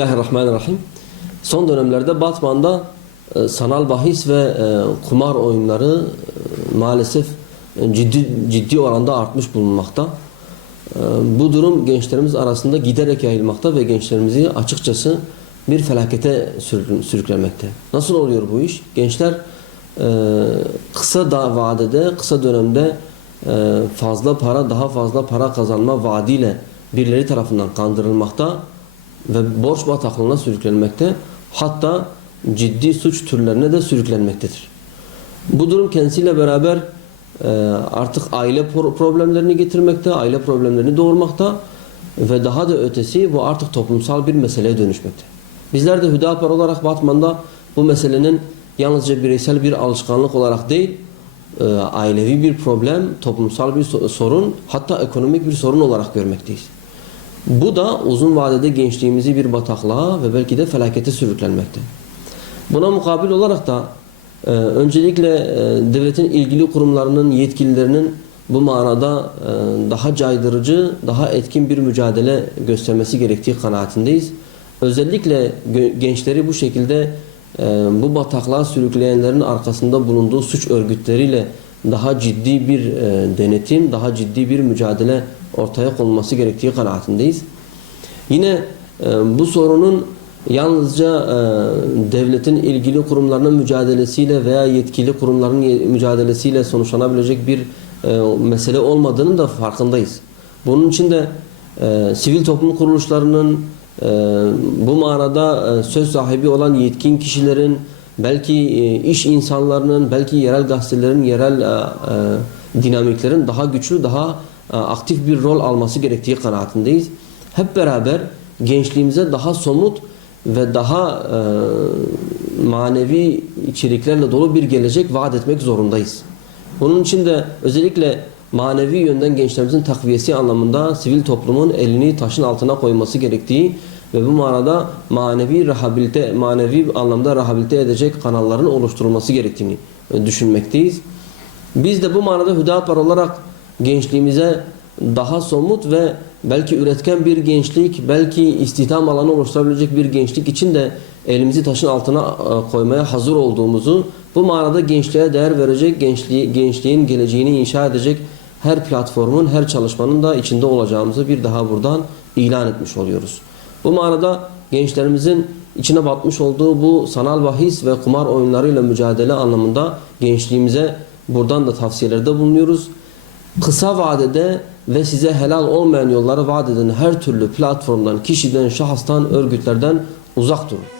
Bismillahirrahmanirrahim. Son dönemlerde Batman'da e, sanal bahis ve e, kumar oyunları e, maalesef ciddi ciddi oranda artmış bulunmakta. Bu durum gençlerimiz arasında giderek yayılmakta ve gençlerimizi açıkçası bir felakete sürük- sürüklemekte. Nasıl oluyor bu iş? Gençler kısa da vadede, kısa dönemde fazla para, daha fazla para kazanma vaadiyle birileri tarafından kandırılmakta ve borç bataklığına sürüklenmekte hatta ciddi suç türlerine de sürüklenmektedir. Bu durum kendisiyle beraber e, artık aile pro- problemlerini getirmekte, aile problemlerini doğurmakta ve daha da ötesi bu artık toplumsal bir meseleye dönüşmekte. Bizler de Hüdapar olarak Batman'da bu meselenin yalnızca bireysel bir alışkanlık olarak değil, e, ailevi bir problem, toplumsal bir so- sorun, hatta ekonomik bir sorun olarak görmekteyiz. Bu da uzun vadede gençliğimizi bir bataklığa ve belki de felakete sürüklenmekte. Buna mukabil olarak da e, öncelikle e, devletin ilgili kurumlarının yetkililerinin bu manada e, daha caydırıcı, daha etkin bir mücadele göstermesi gerektiği kanaatindeyiz. Özellikle gençleri bu şekilde e, bu bataklığa sürükleyenlerin arkasında bulunduğu suç örgütleriyle daha ciddi bir e, denetim, daha ciddi bir mücadele ortaya konulması gerektiği kanaatindeyiz. Yine e, bu sorunun yalnızca e, devletin ilgili kurumlarının mücadelesiyle veya yetkili kurumların mücadelesiyle sonuçlanabilecek bir mesele olmadığının da farkındayız. Bunun için de sivil toplum kuruluşlarının bu manada söz sahibi olan yetkin kişilerin belki e, iş insanlarının belki yerel gazetelerin yerel e, e, dinamiklerin daha güçlü daha aktif bir rol alması gerektiği kanaatindeyiz. Hep beraber gençliğimize daha somut ve daha manevi içeriklerle dolu bir gelecek vaat etmek zorundayız. Bunun için de özellikle manevi yönden gençlerimizin takviyesi anlamında sivil toplumun elini taşın altına koyması gerektiği ve bu manada manevi rehabilite, manevi anlamda rehabilite edecek kanalların oluşturulması gerektiğini e, düşünmekteyiz. Biz de bu manada Hüdapar olarak gençliğimize daha somut ve belki üretken bir gençlik, belki istihdam alanı oluşturabilecek bir gençlik için de elimizi taşın altına e, koymaya hazır olduğumuzu, bu manada gençliğe değer verecek, gençliği, gençliğin geleceğini inşa edecek her platformun, her çalışmanın da içinde olacağımızı bir daha buradan ilan etmiş oluyoruz. Bu manada gençlerimizin içine batmış olduğu bu sanal bahis ve kumar oyunlarıyla mücadele anlamında gençliğimize buradan da tavsiyelerde bulunuyoruz. Kısa vadede ve size helal olmayan yolları vaat eden her türlü platformdan, kişiden, şahıstan, örgütlerden uzak durun.